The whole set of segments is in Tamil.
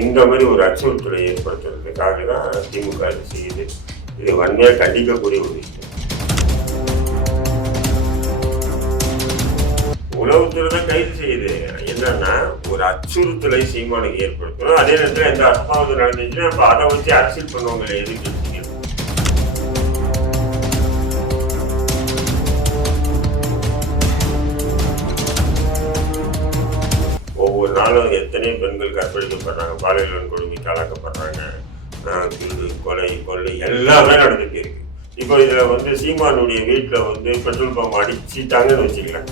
இந்த மாதிரி ஒரு அச்சுறுத்தலை ஏற்படுத்துறதுக்காக தான் திமுக இது செய்யுது. இது வன்மையாக கண்டிக்கக்கூடிய ஒரு விஷயம். உளவுத்துறை தான் கைது செய்யுது. என்னன்னா ஒரு அச்சுறுத்தலை சீமானுக்கு ஏற்படுத்தணும். அதே நேரத்தில் எந்த அசம்பாவிதம் நடந்துச்சுன்னா அப்போ அதை வச்சு அரசியல் பண்ணுவாங்க எதிர்கட்சிகள். ஒவ்வொரு நாளும் எத்தனையோ பெண்கள் கற்பழிக்கப்படுறாங்க, பாலியல் வன்கொடுமைக்கு ஆளாக்கப்படுறாங்க, திருடு, கொலை, கொள்ளை எல்லாமே நடந்துட்டு இருக்கு. இப்போ இதுல சீமானுடைய வீட்டுல பெட்ரோல் பம்ப் அடிச்சுட்டாங்கன்னு வச்சுக்கலாம்.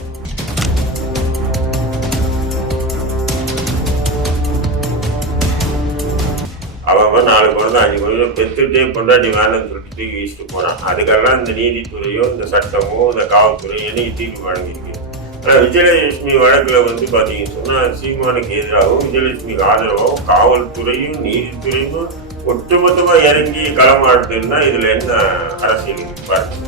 அவன் 4 குழந்தை 5 குழந்தை பெற்றுட்டே பொண்டாட்டி வேணும்னு சொல்லிட்டு தூக்கி வீசிட்டு போனான். அதுக்கெல்லாம் இந்த நீதித்துறையோ இந்த சட்டமோ இந்த காவல்துறையோ என்னைக்கு தீர்வு வழங்கியிருக்கு. ஆனால் விஜயலட்சுமி வழக்கில் பார்த்தீங்கன்னு சொன்னால் சீமானுக்கு எதிராகவும் விஜயலட்சுமிக்கு ஆதரவாகவும் காவல்துறையும் நீதித்துறையும் ஒட்டுமொத்தமாக இறங்கி களமாடுதுன்னா இதில் என்ன அரசியல் பாருங்க.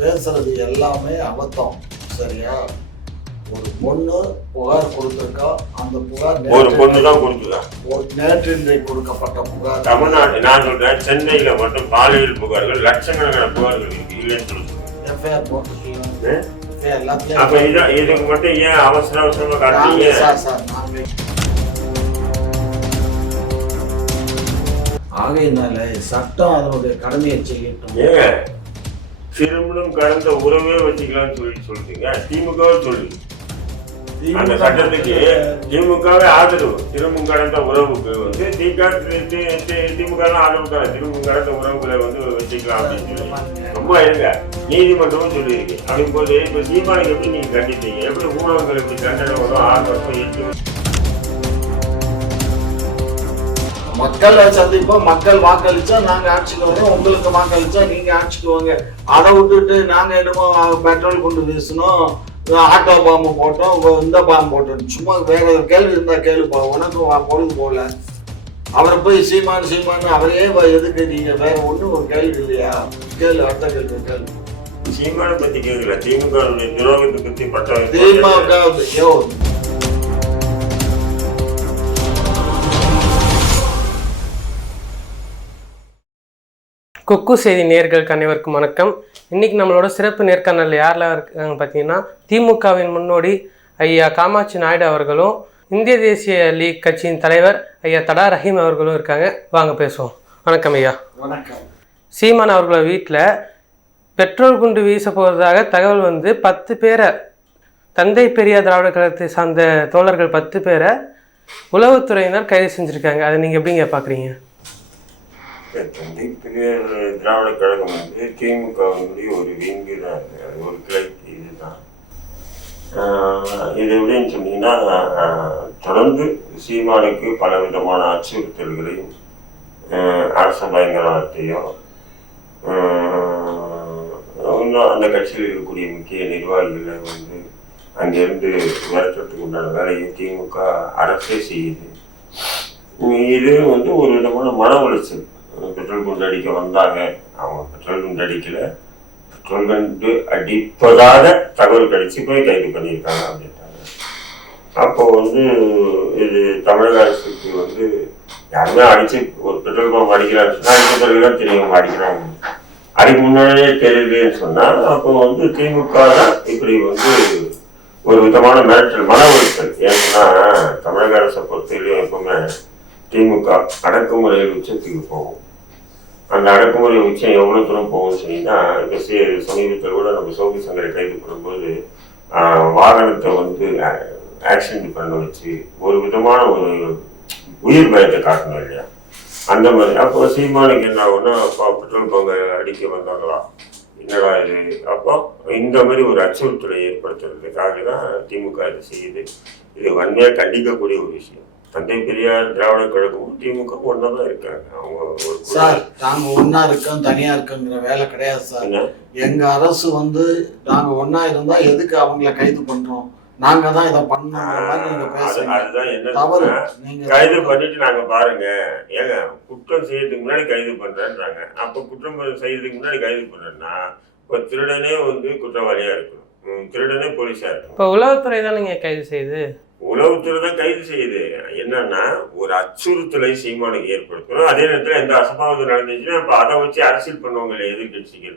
பேசுறது எல்லாமே அபத்தம். சரியா? ஒரு பொண்ணு புகார் கொடுத்திருக்கா. அந்த புகார் ஒரு பொண்ணு தான் கொடுத்துருக்கா. நேற்று கொடுக்கப்பட்ட புகார் தமிழ்நாடு, நான் சொல்றேன், சென்னையில மட்டும் பாலியல் புகார்கள் லட்சக்கணக்கான புகார்கள் இருக்கு. இல்லைன்னு சொல்லுங்க. எஃப்ஐஆர் போட்டு எல்லாத்தையும். அப்ப இதுக்கு மட்டும் ஏன் அவசரமா காட்டுறீங்க? ஆகையினால சட்டம் அதனுடைய கடமையை செய்யட்டும். ஏங்க திருமணம் கடந்த உறவே வச்சுக்கலாம்னு சொல்றீங்க. திமுகவே சொல்லு அந்த சட்டத்துக்கு திமுகவே ஆதரவு. திருமணம் கடந்த உறவுக்கு திமுக ஆதரவு. திருமணம் கடந்த உறவுகளை வச்சுக்கலாம் அப்படின்னு சொல்லி ரொம்ப இருங்க நீதிமன்றமும் சொல்லியிருக்கு. அப்படின் போது இப்ப சீமானுக்கு எப்படி நீங்க கண்டிப்பீங்க? எப்படி ஊடகங்கள் எப்படி தண்டனை வரும்? 6 வருஷம் 8 வருஷம் மக்களை சந்திப்போம். மக்கள் வாக்களிச்சா நாங்க ஆட்சிக்கு வரோம், உங்களுக்கு வாக்களிச்சா நீங்க ஆட்சிக்கு வாங்க. அதை விட்டுட்டு நாங்க என்னமோ பெட்ரோல் கொண்டு வீசணும், ஆட்டோ பாம்பு போட்டோம், இந்த பாம்பு போட்டோம். சும்மா வேற ஒரு கேள்வி இருந்தா கேளுப்பா. உனக்கு பொழுது போல அவரை போய் சீமானு அவரே எதுக்கு நீங்க வேற ஒண்ணும் ஒரு கேள்வி இல்லையா? கேளு, அடுத்த கேள்வி கேளு. சீமானை பத்தி கேட்கல, திமுக துரோகத்தை பத்தி பட்ட திமுக. குக்கு செய்தி நேயர்களுக்கு அனைவருக்கும் வணக்கம். இன்றைக்கி நம்மளோட சிறப்பு நேர்காணல் யாரெல்லாம் இருக்காங்க பார்த்தீங்கன்னா, திமுகவின் முன்னோடி ஐயா காமாட்சி நாயுடு அவர்களும் இந்திய தேசிய லீக் கட்சியின் தலைவர் ஐயா தடா ரஹீம் அவர்களும் இருக்காங்க. வாங்க பேசுவோம். வணக்கம் ஐயா. வணக்கம். சீமான் அவர்களோட வீட்டில் பெட்ரோல் குண்டு வீச போகிறதாக தகவல் 10 பேரை, தந்தை பெரியார் திராவிட கழகத்தை சார்ந்த தோழர்கள் 10 பேரை உளவுத்துறையினர் கைது செஞ்சுருக்காங்க. அதை நீங்கள் எப்படிங்க பார்க்குறீங்க? தந்தை பெரியார் திராவிட கழகம் திமுகவினுடைய ஒரு விங்கு தான், ஒரு கிளை. இதுதான் இது எப்படின்னு சொன்னீங்கன்னா, தொடர்ந்து சீமானுக்கு பல விதமான அச்சுறுத்தல்களையும் அரச பயங்கரவாதத்தையும் இன்னும் அந்த கட்சியில் இருக்கக்கூடிய முக்கிய நிர்வாகிகளை அங்கேருந்து விரட்டுறதுக்கு உண்டான வேலையை திமுக அரசே செய்யுது. இது ஒரு விதமான மன உளைச்சல். பெட்ரோல் குண்டு அடிக்க வந்தாங்க, அவங்க பெட்ரோல் குண்டு அடிக்கல, பெட்ரோல் குண்டு அடிப்பதாக தகவல் கிடைச்சி போய் கைது பண்ணியிருக்காங்க அப்படின்ட்டாங்க. அப்போ இது தமிழக அரசுக்கு யாருமே அடிச்சு ஒரு பெட்ரோல் பம்ப் அடிக்கிறாங்கன்னா அடித்த பிறகுதான் தெரியும் அடிக்கிறாங்க. அதுக்கு முன்னாடியே தெரியுதுன்னு சொன்னா அப்போ திமுக தான் இப்படி ஒரு விதமான மிரட்டல், மன உளைச்சல். ஏன்னா தமிழக அரசை பொறுத்தவரையும் எப்பவுமே திமுக அடக்குமுறையில் உச்சத்துக்கு போகும். அந்த அடக்குமுறை உச்சம் எவ்வளோ தூரம் போகும்னு சொன்னீங்கன்னா, இப்போ சமீபத்தில் கூட நம்ம சோபி சங்கரை கைது பண்ணும்போது வாகனத்தை ஆக்சிடென்ட் பண்ண வச்சு ஒரு விதமான ஒரு உயிர் பயத்தை காட்டணும் இல்லையா? அந்த மாதிரி. அப்போ சீமானுக்கு என்ன ஆகும்னா, அப்போ பெட்ரோல் பங்க அடிக்க வந்தாங்களா, என்னடா இது? அப்போ இந்த மாதிரி ஒரு அச்சுறுத்தலை ஏற்படுத்துறதுக்காக தான் திமுக இது செய்யுது. இது வன்மையாக கண்டிக்கக்கூடிய ஒரு விஷயம். தந்தை பெரியார் திராவிட கழகமும் திமுக ஒன்னா தான் இருக்காங்க. அவங்க சார், நாங்க ஒன்னா இருக்கோம் தனியா இருக்கோங்கிற வேலை கிடையாது சார். எங்க அரசு நாங்க ஒன்னா இருந்தா எதுக்கு அவங்கள கைது பண்றோம்? நாங்க தான் இதை பண்ணோம். அதுதான் என்ன, கைது பண்ணிட்டு நாங்க பாருங்க, ஏங்க குற்றம் செய்யறதுக்கு முன்னாடி கைது பண்றேன்றாங்க. அப்ப குற்றம் செய்யறதுக்கு முன்னாடி கைது பண்றேன்னா இப்போ திருடனே வந்து குற்றவாளியாக இருக்கணும், திருடனே போலீஸாக இருக்கணும். இப்போ உளவுத்துறை தான் நீங்கள் கைது செய்யுது, உளவுத்துறை தான் கைது செய்யுது. என்னன்னா ஒரு அச்சுறுத்தலை சீமானுக்கு ஏற்படுத்தணும். அதே நேரத்தில் எந்த அசம்பாவிதம் நடந்துச்சுன்னா இப்போ அதை வச்சு அரசியல் பண்ணுவாங்க இல்லையா எதிர்கட்சிகள்.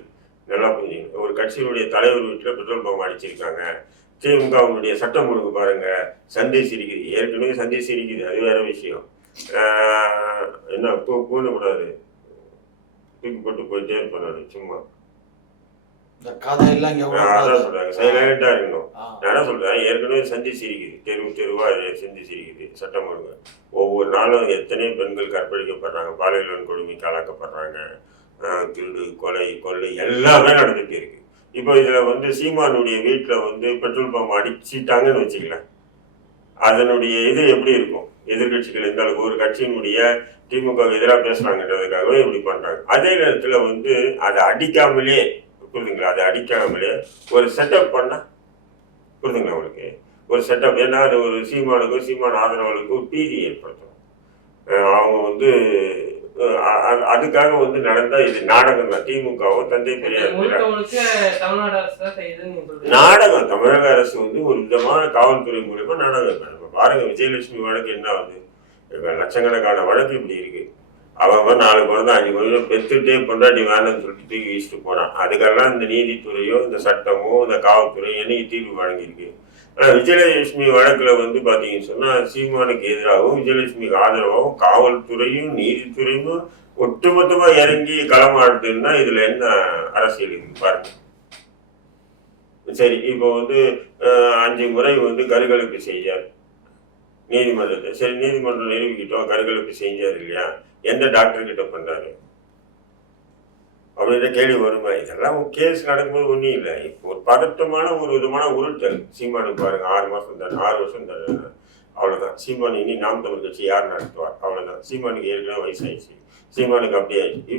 நல்லா புரிஞ்சுங்க. ஒரு கட்சியினுடைய தலைவர் வீட்டில் பெட்ரோல் பம்ப் அடிச்சிருக்காங்க. திமுகவுடைய சட்டம் ஒழுங்கு பாருங்க, சந்தை சிரிக்குது. ஏற்கனவே சந்தை சிரிக்குது, அது வேற விஷயம். என்ன கூடக்கூடாது, தூக்கி போட்டு போயிட்டே இருப்பாரு சும்மா. அதான் சொல்றாங்க, சைலண்டா இருக்கணும். நான் என்ன சொல்றேன், ஏற்கனவே சந்தி சிரிக்குது, தெருவா சந்தி சிரிக்குது. சட்டம் ஒழுங்கு ஒவ்வொரு நாளும் எத்தனை பெண்கள் கற்பழிக்கப்படுறாங்க, பாலியல் கொடுமைக்கு ஆளாக்கப்படுறாங்க, திருடு, கொலை, கொள்ளை எல்லாமே நடந்துட்டு இருக்கு. இப்போ இதுல வந்து சீமானுடைய வீட்டுல வந்து பெட்ரோல் பம்ப் அடிச்சுட்டாங்கன்னு வச்சுக்கலாம், அதனுடைய இது எப்படி இருக்கும்? எதிர்கட்சிகள் எந்த அளவுக்கு ஒரு கட்சியினுடைய திமுக எதிராக பேசுறாங்கன்றதுக்காகவே இப்படி பண்றாங்க. அதே நேரத்துல வந்து அதை அடிக்காமலே, புரியுதுங்களா, அதை அடிக்காமலே ஒரு செட்டப் பண்ணா, புரியுதுங்களா உங்களுக்கு, ஒரு செட்டப். ஏன்னா அது ஒரு சீமானுக்கும் சீமான் ஆதரவாளருக்கும் ஒரு பீதி ஏற்படுத்தும். அவங்க வந்து அதுக்காக வந்து நடந்தா இது நாடகம் தான். திமுகவும் தந்தை பெரியார் நாடகம். தமிழக அரசு வந்து ஒரு விதமான காவல்துறை மூலமா நாடகம். பாருங்க, விஜயலட்சுமி வழக்கு என்ன ஆகுது? லட்சக்கணக்கான வழக்கு இப்படி இருக்கு. அவன் 4 குழந்தை 5 குழந்தை பெற்றுட்டே பொண்டாட்டி வேணும்னு சொல்லிட்டு தூக்கி வீசிட்டு போறான். அதுக்கெல்லாம் இந்த நீதித்துறையோ இந்த சட்டமோ இந்த காவல்துறையோ என்னைக்கு தீர்வு வழங்கியிருக்கு? ஆனால் விஜயலட்சுமி வழக்குல வந்து பாத்தீங்கன்னு சொன்னா சீமானுக்கு எதிராகவும் விஜயலட்சுமிக்கு ஆதரவாகவும் காவல்துறையும் நீதித்துறையும் ஒட்டுமொத்தமா இறங்கி களமாடுதுன்னா இதுல என்ன அரசியல் இருக்கு பாருங்க. சரி, இப்போ வந்து 5 முறை வந்து கருக்கலைப்பு செய்யார் நீதிமன்றத்தை. சரி, நீதிமன்றம் நிரூபிக்கிட்டோம் கருக்கலைப்பு செஞ்சார் இல்லையா, எந்த டாக்டர் கிட்ட பண்றாரு அப்படின்ற கேள்வி வருமா? இதெல்லாம் கேஸ் நடக்கும்போது ஒன்றும் இல்லை. இப்போ ஒரு பதட்டமான ஒரு விதமான உருட்டல் சீமானுக்கு பாருங்க. 6 மாசம் தானே, 6 வருஷம் தானே, அவ்வளோதான். சீமான் இனி நாம் தமிழ் கட்சி யார் நடத்துவார்? அவ்வளோதான். சீமானுக்கு ஏற்கனவே வயசாயிடுச்சு, சீமானுக்கு அப்படியே ஆயிடுச்சு.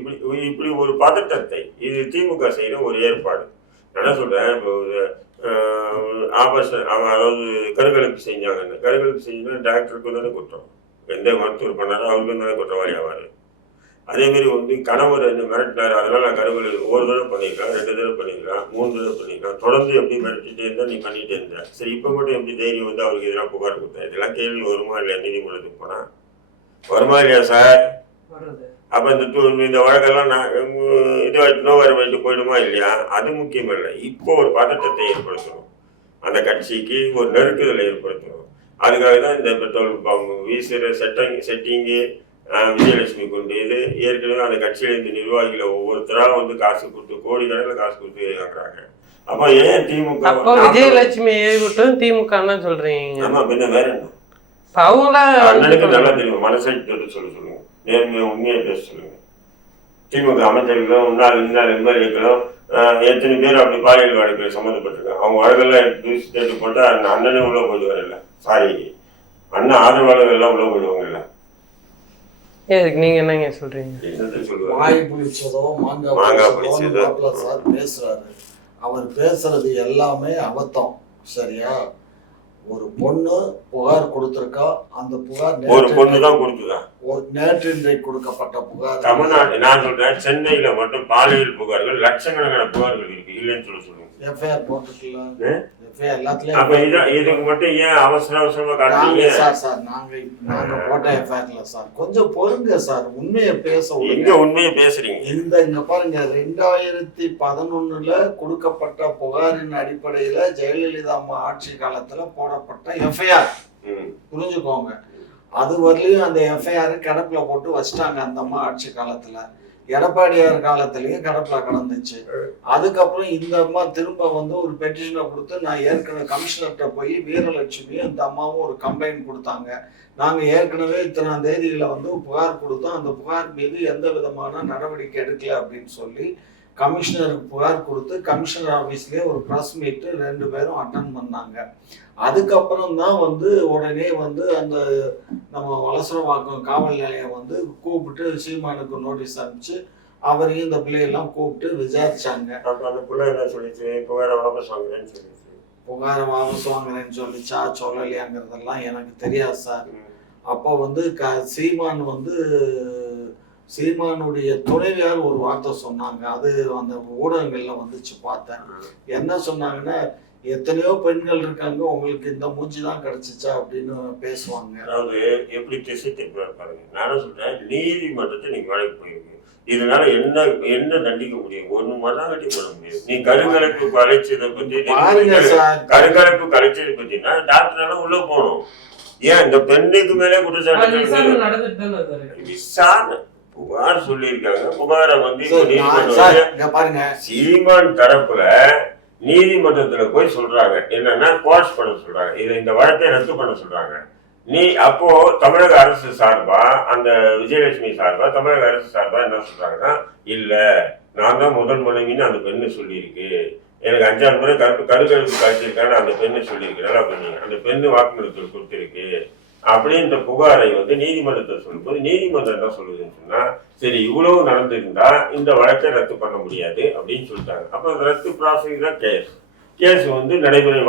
இப்படி ஒரு பதட்டத்தை இது திமுக செய்யற ஒரு ஏற்பாடு. என்ன சொல்றேன், இப்போ ஆபரேஷன் அதாவது கருக்கலைப்பு செஞ்சாங்கன்னு, கருக்கலைப்பு செஞ்சா டாக்டருக்கு தானே குற்றம், எந்த மருத்துவர் பண்ணாரோ அவருக்கு தானே குற்றவாளி ஆவார். அதே மாதிரி வந்து கணவர் என்ன மிரட்டினார், அதெல்லாம் நான் கருவறை 1 தடவை பண்ணிக்கலாம், 2 தடவை பண்ணிக்கலாம், 3 தடவை பண்ணிக்கலாம், தொடர்ந்து எப்படி மிரட்டிட்டே இருந்தா நீ பண்ணிட்டே இருந்த. சரி, இப்போ மட்டும் எப்படி தைரியம் வந்து அவருக்கு எதிராக புகார் கொடுத்தேன்? இதெல்லாம் கேள்வி வருமா இல்லையா? நீதிமன்றத்துக்கு போனா வருமா இல்லையா சார்? அப்ப இந்த வழக்கெல்லாம் நான் இதுவாயிட்டுனோ வர வைட்டு போயிடுமா இல்லையா? அது முக்கியம் இல்லை. இப்போ ஒரு பதட்டத்தை ஏற்படுத்தணும், அந்த கட்சிக்கு ஒரு நெருக்குதலை ஏற்படுத்தணும். அதுக்காக தான் இந்த பெட்ரோல் பம்ப் வீசுற செட்டிங்கு விஜயலட்சுமி கொண்டு இது ஏற்கனவே அந்த கட்சியில இந்த நிர்வாகிகளை ஒவ்வொருத்தராக வந்து காசு கொடுத்து கோடிக்கணக்கில் காசு கொடுத்து வாங்குறாங்க. அப்போ ஏன் திமுக விஜயலட்சுமி விட்டும் திமுக சொல்றீங்க? ஆமா, பின்ன வேற என்ன? அவங்களுக்கு நல்லா தெரியும், மனசை தொட்டு சொல்லுங்க, நேர்மையை உண்மையை பேச சொல்லுங்க. திமுக அமைச்சர்களும் முன்னாள் எம்எல்ஏக்களும் எத்தனை பேர் அப்படி பாலியல் வழக்கில் சம்மந்தப்பட்டிருக்காங்க. அவங்க வழக்கெல்லாம் எடுத்து போட்டு அந்த அண்ணனே உள்ள போயிடுவார் இல்லை, சாரி அண்ணன் ஆதரவாளர்கள் எல்லாம் உள்ள போயிடுவாங்கல்ல. நீங்க என்னங்க சொல்றீங்க? வாய் புளிச்சதோ மாங்காய் புளிச்சதோ சார் பேசுறாரு. அவர் பேசுறது எல்லாமே அபத்தம். சரியா? ஒரு பொண்ணு புகார் கொடுத்திருக்கா, அந்த புகார் ஒரு பொண்ணு தான் கொடுத்துதா? நேற்றின்றைக்கு கொடுக்கப்பட்ட புகார். தமிழ்நாடு நான் சொல்றேன், சென்னையில மட்டும் பாலியல் புகார்கள் லட்சக்கணக்கான புகார்கள் இருக்கு, இல்லைன்னு சொல்லுங்க. எஃப்ஐஆர் போட்டுக்கலாம், எஃப்ஐஆர் எல்லாத்துலயும். அப்ப இதுக்கு மட்டும் ஏன் அவசரமா காட்டுறீங்க சார்? நாங்க போட்ட எஃப்ஐஆர்ல சார் கொஞ்சம் பொறுங்க சார், உண்மையை பேச. எங்க உண்மையை பேசுறீங்க? இங்க பாருங்க, 2011 கொடுக்கப்பட்ட புகாரின் அடிப்படையில ஜெயலலிதா அம்மா ஆட்சி காலத்துல போடப்பட்ட எஃப்ஐஆர், புரிஞ்சுக்கோங்க. அது வரலையும் அந்த எஃப்ஐஆர் கிடப்புல போட்டு வச்சுட்டாங்க அந்த அம்மா ஆட்சி காலத்துல. எடப்பாடியார் காலத்திலயும் கிடப்புல கடந்துச்சு. அதுக்கப்புறம் இந்த அம்மா திரும்ப வந்து ஒரு பெட்டிஷனை கொடுத்து, நான் ஏற்கனவே கமிஷனர்கிட்ட போய் வீரலட்சுமி அந்த அம்மாவும் ஒரு கம்ப்ளைண்ட் கொடுத்தாங்க. நாங்க ஏற்கனவே இத்தனாம் தேதியில வந்து புகார் கொடுத்தோம், அந்த புகார் மீது எந்த விதமான நடவடிக்கை எடுக்கல அப்படின்னு சொல்லி கமிஷனருக்கு புகார் கொடுத்து கமிஷனர் ஆஃபீஸ்லேயே ஒரு ப்ரெஸ் மீட்டு 2 பேரும் அட்டன் பண்ணாங்க. அதுக்கப்புறம் தான் வந்து உடனே வந்து அந்த நம்ம வலசரவாக்கம் காவல் நிலையம் வந்து கூப்பிட்டு சீமானுக்கு நோட்டீஸ் அனுப்பிச்சு அவரையும் இந்த பிள்ளையெல்லாம் கூப்பிட்டு விசாரிச்சாங்க. அந்த பிள்ளை என்ன சொல்லிச்சு? புகாரை வாபஸ் வாங்குறேன்னு சொல்லிச்சு. புகாரை வாபஸ் வாங்குறேன்னு சொல்லிச்சா சொல்லலையாங்கிறதெல்லாம் எனக்கு தெரியாது சார். அப்போ வந்து சீமான் வந்து சீமானுடைய துணைவியார் ஒரு வார்த்தை சொன்னாங்க. அது அந்த ஊடகங்கள்ல வந்துச்சு பார்த்தேன். என்ன சொன்னாங்கன்னா, எத்தனையோ பெண்கள் இருக்காங்க, உங்களுக்கு இந்த மூஞ்சி தான் கிடைச்சிச்சா அப்படின்னு பேசுவாங்க. அதாவது எப்படி திசை திருப்பி பாருங்க. நானும் சொல்றேன், நீதிமன்றத்தை நீங்க வழக்கு போயிருக்கு, இதனால என்ன தண்டிக்க முடியும்? ஒண்ணு மண்ணாங்கட்டி பண்ண முடியும். நீ கருங்கலைப்பு கலைச்சதை பத்தி கருங்கலைப்பு கலைச்சதை பத்தினா டாக்டர் உள்ள போகணும். ஏன் இந்த பெண்ணுக்கு மேலே குற்றச்சாட்டு விசாரணை புகார் சொல்லியிருக்காங்க. புகாரை வந்து சீமான் தரப்புல நீதிமன்றத்துல போய் சொல்றாங்க என்னன்னா கோர்ஸ் பண்ண சொல்றாங்க, இதை இந்த வழக்கை ரத்து பண்ண சொல்றாங்க. நீ அப்போ தமிழக அரசு சார்பா அந்த விஜயலட்சுமி சார்பா தமிழக அரசு சார்பா என்ன சொல்றாங்கன்னா, இல்ல நான் தான் முதல் மனைவின்னு அந்த பெண்ணு சொல்லியிருக்கு, எனக்கு 5 முறை கருக்கழுப்பு காய்ச்சிருக்கான்னு அந்த பெண்ணு சொல்லியிருக்கிறாள் அப்படின்னு அந்த பெண்ணு வாக்குமூலத்தில் கொடுத்திருக்கு அப்படின்ற புகாரை வந்து நீதிமன்றத்தை சொல்லும்போது நீதிமன்றம் என்ன சொல்லுதுன்னு சொன்னா, சரி இவ்வளவு நடந்திருந்தா இந்த வழக்கை ரத்து பண்ண முடியாது அப்படின்னு சொல்லிட்டாங்க. அப்ப ரத்து ப்ராசஸ் தான் கேஸ் வந்து நடைமுறை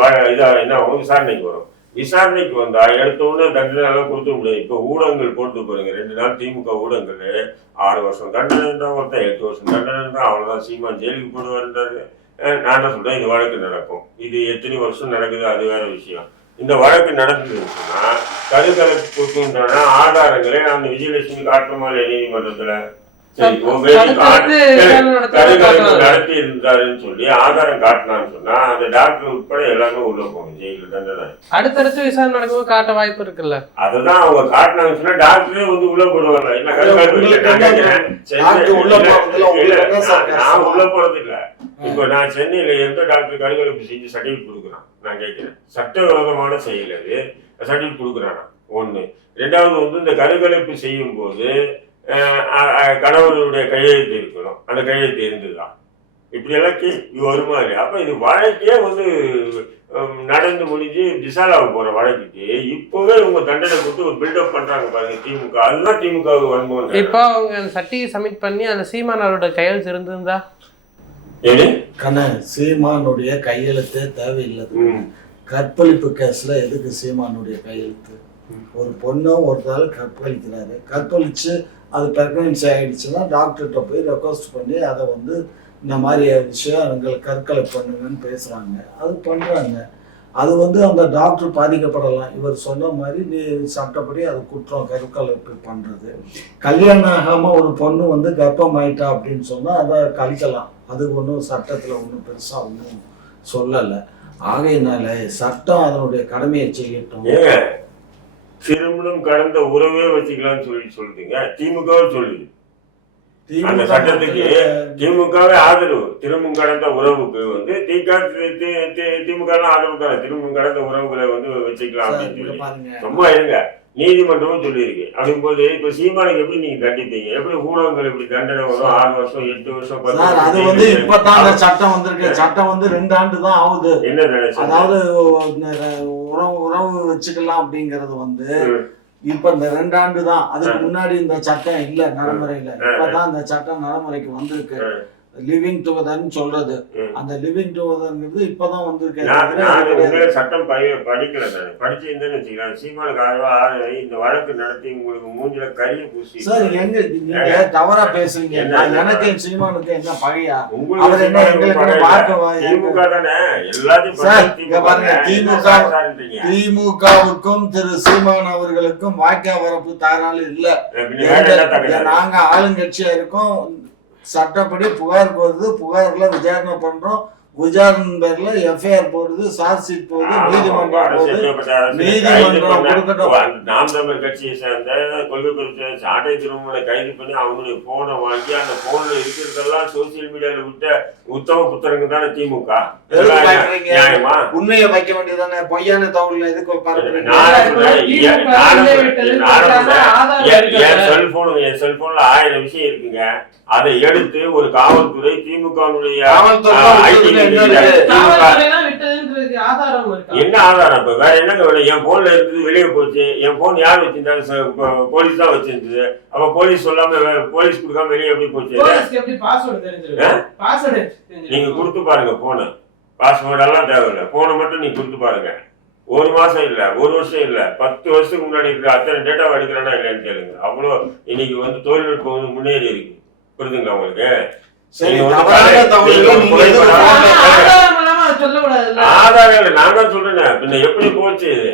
என்ன ஆகும், விசாரணைக்கு வரும். விசாரணைக்கு வந்தா எடுத்தோன்னு தண்டனை அளவு கொடுக்க முடியாது. இப்போ ஊடகங்கள் போட்டு பாருங்க, 2 நாள் திமுக ஊடகங்கள் 6 வருஷம் தண்டனை இருந்தா, ஒருத்தன் 8 வருஷம் தண்டனை இருந்தா, அவ்வளவுதான் சீமான் ஜெயிலுக்கு போடுவாருன்றாரு. நான் என்ன சொல்றேன், இந்த வழக்கு நடக்கும். இது எத்தனை வருஷம் நடக்குது அது வேற விஷயம். இந்த வழக்கு நடந்துச்சுன்னா கருக்கலைப்புக்குண்டான ஆதாரங்களை அந்த விஜயலட்சுமி காட்டுமாலே நீதிமன்றத்துல சரி கருக்கலைப்பு நடத்தி இருந்தாருன்னு சொல்லி ஆதாரம் காட்டினான்னு சொன்னா அந்த டாக்டர் உட்பட எல்லாமே உள்ள போகும் ஜெயில தண்டனை. அடுத்தடுத்து விசாரணை நடக்கும் காட்ட வாய்ப்பு இருக்குல்ல. அதுதான் அவங்க காட்டினாங்கன்னு சொன்னா டாக்டரே வந்து உள்ள போடுவாங்க. என்ன நான் உள்ள போறது இல்ல. இப்ப நான் சென்னையில எந்த டாக்டர் கருக்கலைப்பு செஞ்சு சர்டிபிகேட் கொடுக்குறான் நான் கேட்கிறேன். சட்டவிரோதமான செயல் அது, சர்டிபிகேட் கொடுக்குறானா ஒண்ணு. 2வது வந்து இந்த கருக்கலைப்பு செய்யும் போது கணவனுடைய கையெழுத்து இருக்கணும், அந்த கையெழுத்து இருந்துதான் இப்படி எல்லாம் வருமா இல்லையா? அப்ப இது வழக்கே வந்து நடந்து முடிஞ்சு விசாலாவுக்கு போற வழக்குக்கு இப்பவே இவங்க தண்டனை கொடுத்து ஒரு பில்டப் பண்றாங்க பாருங்க திமுக. அதுதான் திமுகவுக்கு வரும்போது இப்போ அவங்க அந்த சட்டியை சப்மிட் பண்ணி அந்த சீமானோட கையெழுத்து இருந்திருந்தா சீமானுடைய கையெழுத்தே தேவையில்லை. கற்பழிப்பு கேஸ்ல எதுக்கு சீமானுடைய கையெழுத்து? ஒரு பொண்ணோ ஒருத்தாள் கற்பழிக்கிறாரு, கற்பழிச்சு அது பிரெக்னன்சி ஆயிடுச்சுன்னா டாக்டர்கிட்ட போய் ரெக்வஸ்ட் பண்ணி அதை வந்து இந்த மாதிரி விஷயம் எங்களுக்கு கற்கலை பண்ணுங்கன்னு பேசுறாங்க. அது பண்றாங்க. அது வந்து அந்த டாக்டர் பாதிக்கப்படலாம். இவர் சொன்ன மாதிரி நீ சட்டப்படி அது குற்றம் கருக்கலைப்பு பண்றது. கல்யாணம் ஆகாம ஒரு பொண்ணு வந்து கர்ப்பம் ஆயிட்டா அப்படின்னு சொன்னா அதை கழிக்கலாம். அது ஒன்றும் சட்டத்துல ஒன்றும் பெருசா ஒன்றும் சொல்லலை. ஆகையினால சட்டம் அதனுடைய கடமையை செய்யட்டும். திருமணம் கடந்த உறவே வச்சுக்கலாம்னு சொல்லுதுங்க திமுக சொல்லுது. அந்த சட்டத்துக்கு திமுகவே ஆதரவு. திருமணம் கடந்த உறவுக்கு வந்து திமுக ஆதரவு தானே. திருமணம் கடந்த உறவுகளை வந்து வச்சுக்கலாம் அப்படின்னு சொல்லி சும்மா இருங்க. நீதிமன்றமும் சொல்லியிருக்கு. அப்படிங்கும் போது இப்ப சீமானுக்கு எப்படி நீங்க தண்டிப்பீங்க? எப்படி ஊடகங்கள் எப்படி தண்டனை வரும்? 6 வருஷம் 8 வருஷம் 10 வருஷம்? அது வந்து இப்பதான் சட்டம் வந்திருக்கு. சட்டம் வந்து 2 ஆண்டு தான் ஆகுது. என்ன அதாவது உறவு வச்சுக்கலாம் அப்படிங்கறது வந்து இப்ப இந்த 2 ஆண்டு தான். அதுக்கு முன்னாடி இந்த சட்டம் இல்ல நடைமுறையில. இப்பதான் இந்த சட்டம் நடைமுறைக்கு வந்திருக்கு. லிவிங் டுகெதர்னு சொல்றது. அந்த லிவிங் டுகெதர்ங்கிறது இப்பதான் வந்திருக்கு. சட்டம் படிக்கல. படிச்சிருந்தேன்னு வச்சுக்கலாம். சீமானுக்கு இந்த வழக்கு நடத்தி உங்களுக்கு மூஞ்சில கரிய பூசி சார் எங்க நீங்க தவறா பேசுறீங்க. எனக்கு சீமானுக்கு என்ன பகையா? அவர் என்ன எங்களுக்கு திமுக தானே எல்லாத்தையும். திமுகவுக்கும் திரு சீமான் அவர்களுக்கும் வாக்கிய வரப்பு தகராறு இல்ல. நாங்க ஆளுங்கட்சியா இருக்கோம். சட்டப்படி புகார் போடுது, புகார்ல விசாரணை பண்றோம். விசாரணை பேர்ல எஃப்ஐஆர் போடுது, சார்ஜ் ஷீட் போடுது, நீதிமன்றம் கொடுக்கட்டும். நாம் தமிழர் கட்சியை சேர்ந்த கொள்கை பெருமை சாட்டை திருமணங்களை கைது பண்ணி அவங்களுடைய போனை வாங்கி அந்த போன்ல இருக்கிறதெல்லாம் சோசியல் மீடியால விட்ட உத்தம புத்தகங்க தானே திமுக. நியாயமா? உண்மையை வைக்க வேண்டியதானே? பொய்யான தகவல் எதுக்கு என் செல்போன்ல 1000 விஷயம் இருக்குங்க. அதை எடுத்து ஒரு காவல்துறை திமுக என்ன ஆதாரம்? இப்ப வேற என்னங்க வேணும்? என் போன்ல இருந்தது வெளியே போச்சு. என் போன் யார் வச்சிருந்தாங்க? போலீஸ் தான் வச்சிருந்தது. அப்ப போலீஸ் சொல்லாம போலீஸ் கொடுக்காம வெளியே எப்படி போச்சு? நீங்க கொடுத்து பாருங்க போன பாஸ்வேர்ட் எல்லாம் தேவையில்லை. போனை மட்டும் நீங்க கொடுத்து பாருங்க. 1 மாசம் இல்ல, 1 வருஷம் இல்ல, 10 வருஷத்துக்கு முன்னாடி இருக்கிற அத்தனை டேட்டாவை எடுக்கிறானா இல்லையான்னு கேளுங்க. அவ்வளோ இன்னைக்கு வந்து தொழில்நுட்பம் வந்து முன்னேறி இருக்கு. புரியுதுங்களா உங்களுக்கு? சரி, நீங்க வந்து தவறான தகவல்களை நீங்க எதுக்கு ஆதாரம் இல்லை, நான் தான் சொல்றேன். பின்ன எப்படி போச்சு இது?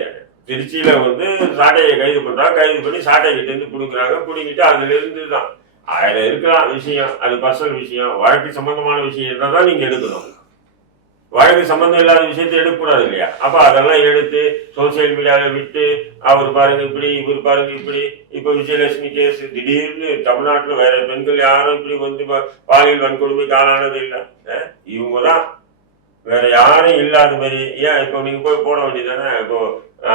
திருச்சியில வந்து சாட்டையை கைது பண்றாங்க, கைது பண்ணி சாட்டை கிட்ட இருந்து பிடுங்குறாங்க, பிடிங்கிட்டு அதுல இருந்து தான் 1000 இருக்கலாம் விஷயம், அது பர்சனல் விஷயம். வழக்கு சம்பந்தமான விஷயம் இருந்தால் தான் நீங்க எடுக்கணும். வழக்கு சம்பந்தம் இல்லாத விஷயத்தை எடுக்கக்கூடாது இல்லையா? அப்ப அதெல்லாம் எடுத்து சோசியல் மீடியாவில் விட்டு அவர் பாருங்க இப்படி, இவர் பாருங்க இப்படி. இப்ப விஜயலட்சுமி கேஸ் திடீர்னு தமிழ்நாட்டுல வேற பெண்கள் யாரும் இப்படி வந்து பாலியல் வன்கொடுமைக்கு ஆளானது இல்லை. இவங்க தான், வேற யாரும் இல்லாத மாதிரி. ஏன் இப்போ நீங்க போய் போட வேண்டியதானே? இப்போ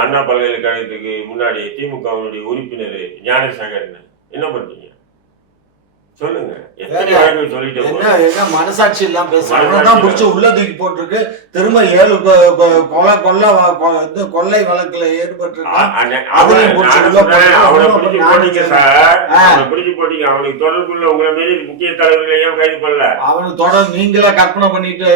அண்ணா பல்கலைக்கழகத்துக்கு முன்னாடி திமுகவினுடைய உறுப்பினர் ஞானசேகர் என்ன பண்றீங்க சொல்லுங்க? எத்தனை வழக்கு சொல்லிட்டு என்ன மனசாட்சி இல்லாம பேசுறாங்க. முடிச்சு உள்ள தூக்கி போட்டிருக்கு. திரும்ப 7 கொள்ளை வழக்குல ஈடுபட்டு அவனுக்கு தொடர்புள்ள உங்களை மீறி முக்கிய தலைவர்களையும் கைது பண்ணல. அவனுக்கு தொடர் நீங்களே கற்பனை பண்ணிட்டு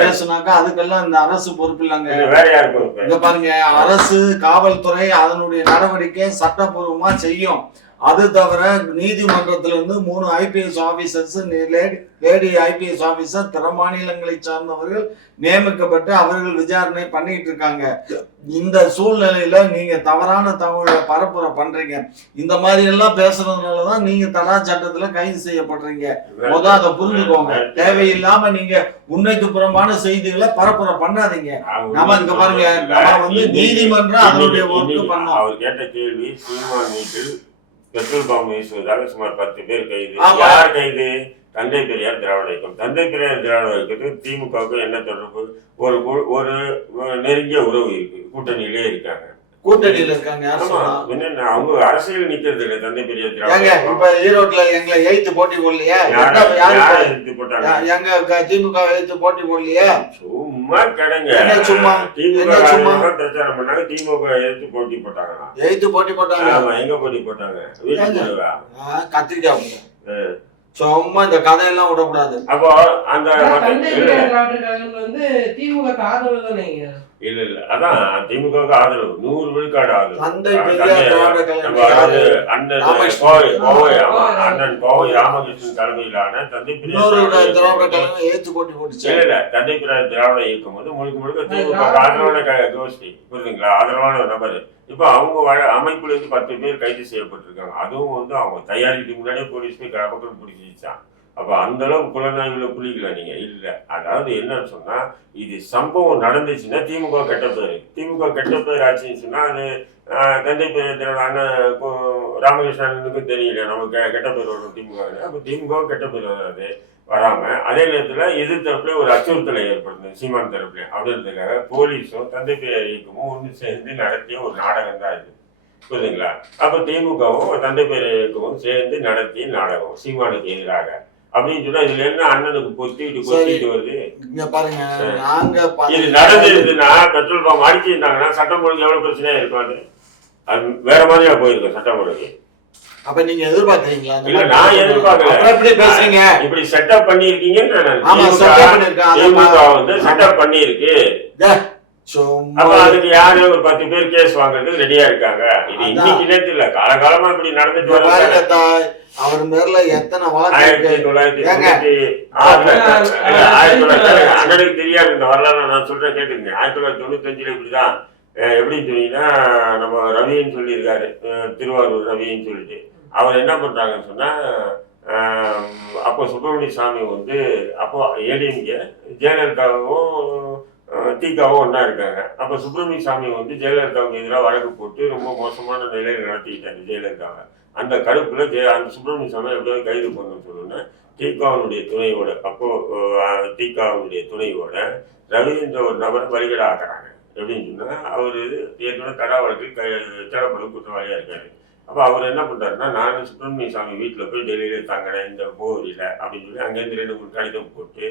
பேசுனாக்கா அதுக்கெல்லாம் இந்த அரசு பொறுப்பு இல்லைங்க. வேற யாரு பொறுப்பு? இங்க பாருங்க, அரசு காவல்துறை அதனுடைய நடவடிக்கை சட்டப்பூர்வமா செய்யும். அது தவிர நீதிமன்றத்துல இருந்து 3 IPS officers, lady IPS officer பிற மாநிலங்களை சார்ந்தவர்கள் நியமிக்கப்பட்டு அவர்கள் விசாரணை பண்ணிட்டு இருக்காங்க. இந்த சூழ்நிலையில நீங்க தவறான தகவலை பரப்புரை பண்றீங்க. இந்த மாதிரி எல்லாம் பேசுறதுனாலதான் நீங்க தடா சட்டத்துல கைது செய்யப்படுறீங்க. முதல் அதை புரிஞ்சுக்கோங்க. தேவையில்லாம நீங்க உண்மைக்கு புறம்பான செய்திகளை பரப்புரை பண்ணாதீங்க. நம்ம இங்க பாருங்க, நம்ம வந்து நீதிமன்றம் அதனுடைய ஒர்க்கு பண்ணோம். அவர் கேட்ட கேள்வி, சீமான் வீட்டில் பெட்ரோல் பாம்பு வீசுவதாக சுமார் 10 பேர் கைது. யார் கைது? தந்தை பெரியார் திராவிட இயக்கம். தந்தை பெரியார் திராவிட இயக்கத்துக்கு திமுகவுக்கு என்ன தொடர்பு? ஒரு நெருங்கிய உறவு இருக்கு, கூட்டணியிலே இருக்காங்க. கூட்டணியில இருக்காங்க. என்ன அவங்க அரசியல் நிக்கிறது இல்லை. தந்தை பெரியார் திராவிட இப்ப ஈரோட்ல எங்களை எய்த்து போட்டி போடலையா? எதிர்த்து போட்டாங்க. எங்க திமுக எய்த்து போட்டி போடலையா? சும்மா கிடைங்க. சும்மா திமுக பிரச்சாரம் பண்ணாங்க, திமுக எதிர்த்து போட்டி போட்டாங்களா? எய்த்து போட்டி போட்டாங்க. ஆமா, எங்க போட்டி போட்டாங்க? வீட்டுல கத்திரிக்காய். சும்மா இந்த கதையெல்லாம் விடக்கூடாது. அப்போ அந்த வந்து திமுக ஆதரவு தானே? இல்ல அதான் திமுகவுக்கு ஆதரவு 100 விழுக்காடு ஆதரவு. அண்ணன் கோவை ராமகிருஷ்ணன் தலைமையிலான தந்தை பெரியார் திராவிட இயக்கம் வந்து முழுக்க திமுக ஆதரவான கோஷ்டி. புரியுதுங்களா? ஆதரவான நபர். இப்ப அவங்க அமைப்புல இருந்து 10 பேர் கைது செய்யப்பட்டிருக்காங்க. அதுவும் வந்து அவங்க தயாரிக்கு முன்னாடியே போலீஸ் போய் கடப்பக்கம் பிடிச்சிச்சான். அப்ப அந்த அளவு புலனாய்வுல புலிக்கல நீங்க இல்ல. அதாவது என்னன்னு சொன்னா, இது சம்பவம் நடந்துச்சுன்னா திமுக கெட்ட பேரு. திமுக கெட்ட பேர் ஆச்சுன்னு சொன்னா அது தந்தை பெரியார் அண்ணன் ராமகிருஷ்ணனுக்கு தெரியல நமக்கு கெட்ட பேர் வரும் திமுக. அப்ப திமுக கெட்ட பேர் வராது. வராம அதே நேரத்துல எதிர்த்தரப்புல ஒரு அச்சுறுத்தலை ஏற்படுது சீமான் தரப்புல. அப்படின்றதுக்காக போலீஸும் தந்தை பெரியார் இயக்கமும் ஒன்று சேர்ந்து நடத்திய ஒரு நாடகம் தான் இது. புரியுதுங்களா? அப்ப திமுகவும் தந்தை பெரியார் இயக்கமும் சேர்ந்து நடத்திய நாடகம் சீமானுக்கு எதிராக. அப்படின்னு சொன்னா இதுல என்ன அண்ணனுக்கு கொத்திட்டு வருது? இது நடந்திருக்குன்னா பெட்ரோல் பம்ப் அடிச்சிருந்தாங்கன்னா சட்டம் ஒழுங்கு எவ்வளவு பிரச்சனையா இருக்கும்? அது வேற மாதிரியா போயிருக்கும் சட்டம் ஒழுங்கு. அப்ப நீங்க எதிர்பார்க்கறீங்களா? இல்ல, நான் எதிர்பார்க்கல. எப்படி பேசுறீங்க? இப்படி செட்டப் பண்ணிருக்கீங்கன்னு திமுக வந்து செட்டப் பண்ணிருக்கு. அப்ப அதுக்கு யாரு ஒரு 10 பேர் கேஸ் வாங்குறதுக்கு ரெடியா இருக்காங்க. இது இன்னைக்கு நேற்று இல்ல, காலகாலமா இப்படி நடந்துட்டு வர. அவர் மேல எத்தனை வழக்கு? 1996 அண்ணனுக்கு தெரியாது இந்த வரலாறு. நான் சொல்றேன் கேட்டுங்க. 1995 இப்படிதான். எப்படின்னு சொன்னீங்கன்னா, நம்ம ரவின்னு சொல்லியிருக்காரு, திருவாரூர் ரவின்னு சொல்லிட்டு. அவர் என்ன பண்றாங்கன்னு சொன்னா, அப்போ சுப்பிரமணிய சாமி வந்து அப்போ ஏடிஎம்கே ஜெயலலிதாவும் திகாவும் ஒன்னா இருக்காங்க. அப்ப சுப்பிரமணிய சாமி வந்து ஜெயலலிதாவுக்கு எதிராக வழக்கு போட்டு ரொம்ப மோசமான நிலையில நடத்திக்கிட்டாரு ஜெயலலிதாவை. அந்த கடுப்புல அந்த சுப்பிரமணிய சாமி எப்படியாவது கைது பண்ணணும்னு சொல்லணும்னா திகாவுடைய துணையோட, அப்போ திகாவுடைய துணையோட ரவின்ற ஒரு நபரை பலிகடை ஆக்குறாங்க. எப்படின்னு சொன்னா, அவரு ஏற்கனவே தடா வழக்கில் தேடப்படும் குற்றவாளியா இருக்காரு. அப்போ அவர் என்ன பண்ணுறாருன்னா, நான் சுப்பிரமணிய சாமி வீட்டில் போய் டெல்லியில தங்கினேன் இந்த முகவரியில் அப்படின்னு சொல்லி அங்கேருந்து 2-3 கடிதம் போட்டு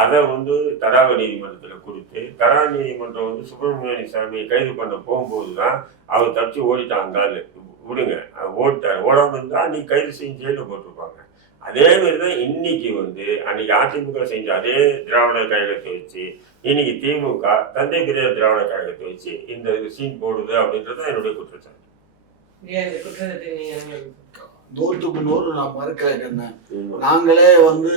அதை வந்து தடாக நீதிமன்றத்தில் கொடுத்து, தடாக நீதிமன்றம் வந்து சுப்பிரமணிய சாமியை கைது பண்ண போகும்போது தான் அவர் தப்பிச்சு ஓடிட்டாங்க. விடுங்க, ஓடிட்டார். ஓடாமல் இருந்தால் நீ கைது செய்ய ஜெயிலில் போட்டிருப்பாங்க. அதே மாதிரி தான் இன்னைக்கு வந்து அன்னைக்கு அதிமுக செஞ்ச அதே திராவிடர் கழகத்தை வச்சு இன்னைக்கு திமுக தந்தை பெரியார் திராவிடர் கழகத்தை வச்சு இந்த சீன் போடுது அப்படின்றது என்னுடைய குற்றச்சாட்டு. 100க்கு 100 நான் மறுக்கிறேன். என்ன நாங்களே வந்து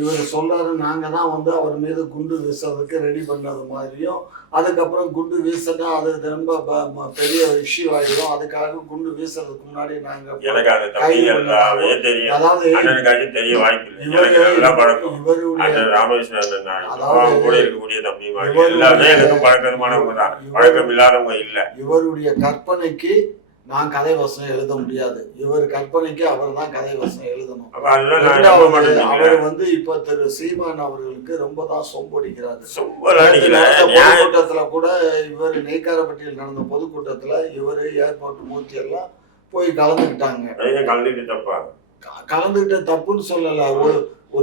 இவர் சொல்றாரு, நாங்க தான் வந்து அவர் மீது குண்டு வீசுறதுக்கு ரெடி பண்ணது மாதிரியும், அதுக்கப்புறம் குண்டு வீசினா அது ரொம்ப பெரிய இஷ்யூ ஆயிடும், அதுக்காக குண்டு வீசுறதுக்கு முன்னாடி நாங்க அதாவது இவருடைய கற்பனைக்கு நான் கதை வசனம் எழுத முடியாது. இவர் கற்பனைக்கு அவர் தான் கதை வசனம் எழுதணும். அவர் வந்து இப்ப திரு சீமான் அவர்களுக்கு ரொம்ப தான் சொம்படிக்கிறாரு. பொதுக்கூட்டத்துல கூட இவர் நெய்க்காரப்பட்டியில் நடந்த பொதுக்கூட்டத்துல இவரு ஏர்போர்ட் மூர்த்தி எல்லாம் போய் கலந்துக்கிட்டாங்க. கலந்துக்கிட்ட தப்புன்னு சொல்லல.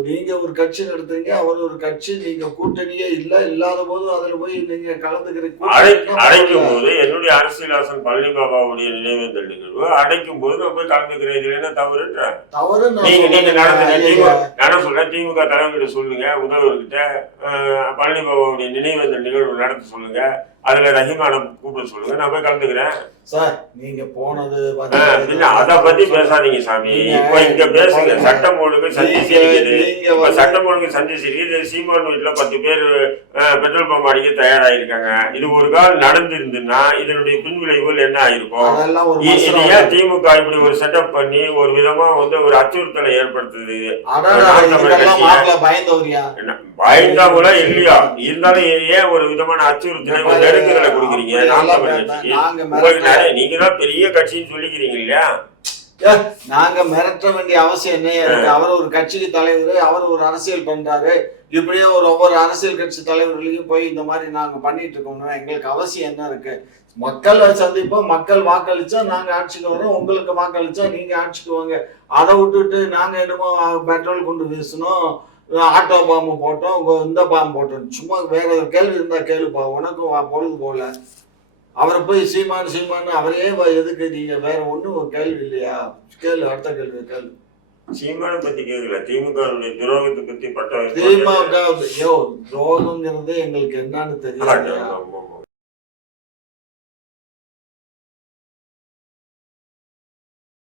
நீங்க ஒரு கட்சி நடத்துறீங்க, அவர் ஒரு கட்சி, நீங்க கூட்டணியே இல்லாத போது அதுல போய் நீங்க கலந்துக்கிறீங்க. அடைக்கும் போது என்னுடைய அரசியலாசன் பழனி பாபாவுடைய நினைவேந்தல் நிகழ்வு அடைக்கும் போது நான் போய் கலந்துக்கிறேன். இதுல என்ன தவறுன்ற தவறு நீங்க நடந்த சொல்ல திமுக தலைவர்கிட்ட சொல்லுங்க, முதல்வர்கிட்ட பழனி பாபாவுடைய நினைவேந்தல் நிகழ்வு நடத்த சொல்லுங்க, அதுல ரஹீமான கூப்பிட சொல்லுங்க, நான் போய் கலந்துக்கிறேன். சார் நீங்க போனது அத பத்தி பேசாதீங்க சாமி. இப்ப இங்க பேசுங்க. சட்டம் ஒழுங்கு சந்தி சிரிக்குது. இப்ப சட்டம் ஒழுங்கு சந்தி சிரிக்குது. சீமான் வீட்டுல 10 பேர் பெட்ரோல் பம்ப் அடிக்க தயாராயிருக்காங்க. இது ஒரு கால் நடந்திருந்துன்னா இதனுடைய பின்விளைவுகள் என்ன ஆயிருக்கும்? இது ஏன் திமுக இப்படி ஒரு செட்டப் பண்ணி ஒரு விதமா வந்து ஒரு அச்சுறுத்தலை ஏற்படுத்துது? பயந்தவங்களா இல்லையா? இருந்தாலும் ஏன் ஒரு விதமான அச்சுறுத்தலை நெருக்கங்களை கொடுக்குறீங்க? நீங்க தான் பெரிய கட்சின்னு சொல்லிக்கிறீங்க இல்லையா? நாங்க மிரட்ட வேண்டிய அவசியம் என்ன இருக்கு? அவர் ஒரு கட்சிக்கு தலைவர், அவர் ஒரு அரசியல் பண்றாரு. இப்படியே ஒவ்வொரு அரசியல் கட்சி தலைவர்களையும் போய் இந்த மாதிரி நாங்க பண்ணிட்டு இருக்கோம்னா எங்களுக்கு அவசியம் என்ன இருக்கு? மக்களை சந்திப்போம், மக்கள் வாக்களிச்சா நாங்க ஆட்சிக்கு வரோம், உங்களுக்கு வாக்களிச்சா நீங்க ஆட்சிக்கு வாங்க. அதை விட்டுட்டு நாங்க என்னமோ பெட்ரோல் கொண்டு வீசணும், ஆட்டோ பாம்பு போட்டோம், இந்த பாம்பு போட்டோம், சும்மா வேற ஒரு கேள்வி இருந்தா கேளுப்பா. உனக்கும் பொழுது போல அவரை போய் சீமான் அவரே எதுக்கு நீங்க வேற ஒண்ணும் கேள்வி இல்லையா? கேளு, அடுத்த கேள்வி கேளு. சீமான பத்தி கேட்கல, திமுக துரோகத்தை பத்தி பட்ட திமுக துரோகங்கிறது எங்களுக்கு என்னன்னு தெரியாது.